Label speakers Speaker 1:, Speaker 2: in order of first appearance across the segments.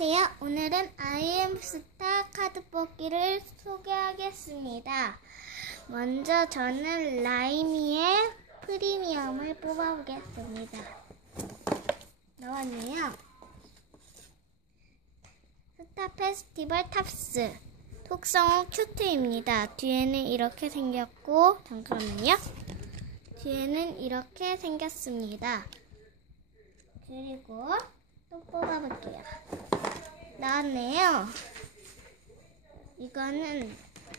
Speaker 1: 안녕하세요. 오늘은 아이엠 스타 카드 뽑기를 소개하겠습니다. 먼저 저는 라이미의 프리미엄을 뽑아보겠습니다. 나왔네요. 스타 페스티벌 탑스 톡성 큐트입니다. 뒤에는 이렇게 생겼고 잠깐만요. 뒤에는 이렇게 생겼습니다. 그리고 또 뽑아볼게요. 나왔네요. 이거는,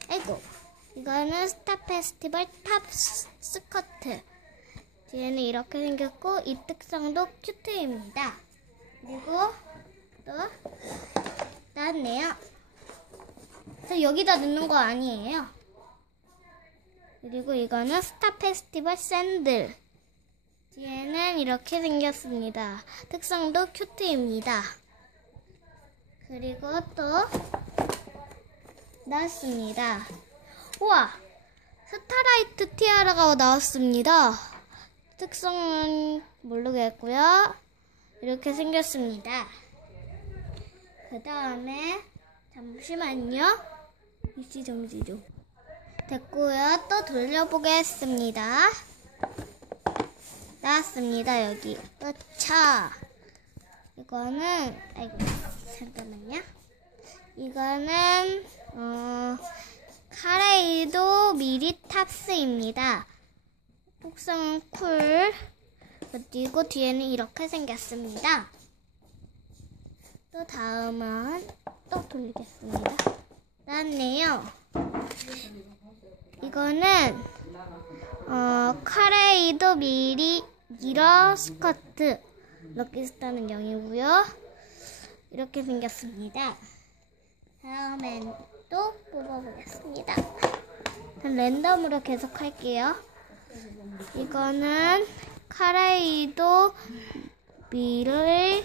Speaker 1: 아이고, 이거는 스타 페스티벌 탑 스- 스커트. 뒤에는 이렇게 생겼고, 이 특성도 큐트입니다. 그리고 또, 나왔네요. 저 여기다 넣는 거 아니에요. 그리고 이거는 스타 페스티벌 샌들. 뒤에는 이렇게 생겼습니다. 특성도 큐트입니다. 그리고 또 나왔습니다. 우와! 스타라이트 티아라가 나왔습니다. 특성은 모르겠고요. 이렇게 생겼습니다. 그 다음에 잠시만요. 이씨 정지 좀. 됐고요. 또 돌려보겠습니다. 나왔습니다 여기 또차 이거는 아이고 잠깐만요. 이거는 어 카레이도 미리 탑스입니다. 폭성은 쿨. 그리고 뒤에는 이렇게 생겼습니다. 또 다음은 또 돌리겠습니다. 나왔네요. 이거는 어, 카레이도 미리 미러 스커트 럭키스타는 0이고요. 이렇게 생겼습니다. 다음엔 또 뽑아보겠습니다. 랜덤으로 계속 할게요. 이거는 카레이도 미를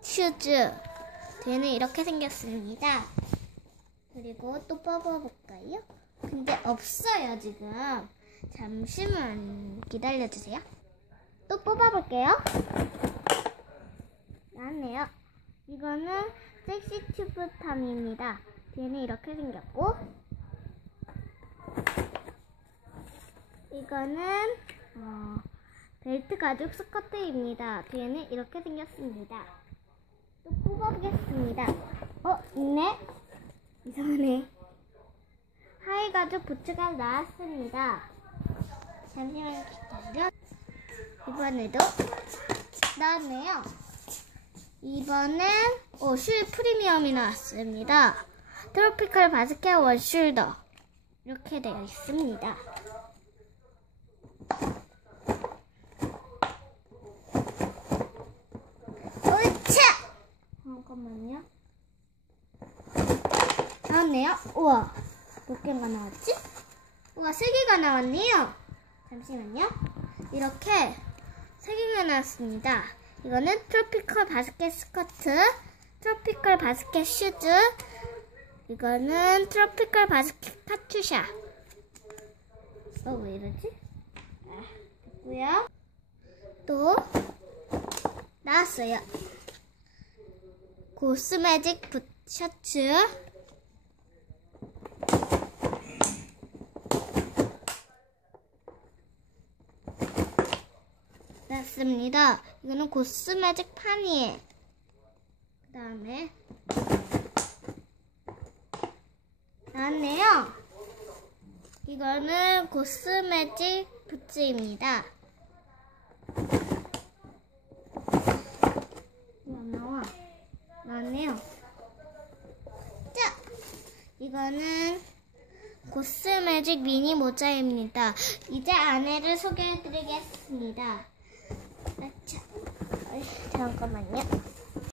Speaker 1: 슈즈 뒤에는 이렇게 생겼습니다. 그리고 또 뽑아볼까요? 근데 없어요, 지금. 잠시만 기다려주세요. 또 뽑아볼게요. 나왔네요. 이거는 섹시 튜브탐입니다. 뒤에는 이렇게 생겼고, 이거는 어, 벨트 가죽 스커트입니다. 뒤에는 이렇게 생겼습니다. 또 뽑아보겠습니다. 어, 있네? 이상하네. 하이 가죽 부츠가 나왔습니다. 잠시만 기다려. 이번에도 나왔네요. 이번엔 오, 슈 프리미엄이 나왔습니다. 트로피컬 바스켓 원숄더 이렇게 되어 있습니다. 으차! 잠깐만요. 나왔네요. 우와. 몇 개가 나왔지? 우와, 세 개가 나왔네요. 잠시만요. 이렇게 세 개가 나왔습니다. 이거는 트로피컬 바스켓 스커트, 트로피컬 바스켓 슈즈, 이거는 트로피컬 바스켓 카투샤. 어, 왜 이러지? 아, 됐고요. 또 나왔어요. 고스매직 붓 셔츠. 났습니다. 이거는 고스 매직 판이에요. 그 다음에 나왔네요. 이거는 고스 매직 부츠입니다. 이거 안 나와. 나왔네요. 자, 이거는 고스 매직 미니 모자입니다. 이제 안에를 소개해드리겠습니다. 자, 어이, 잠깐만요.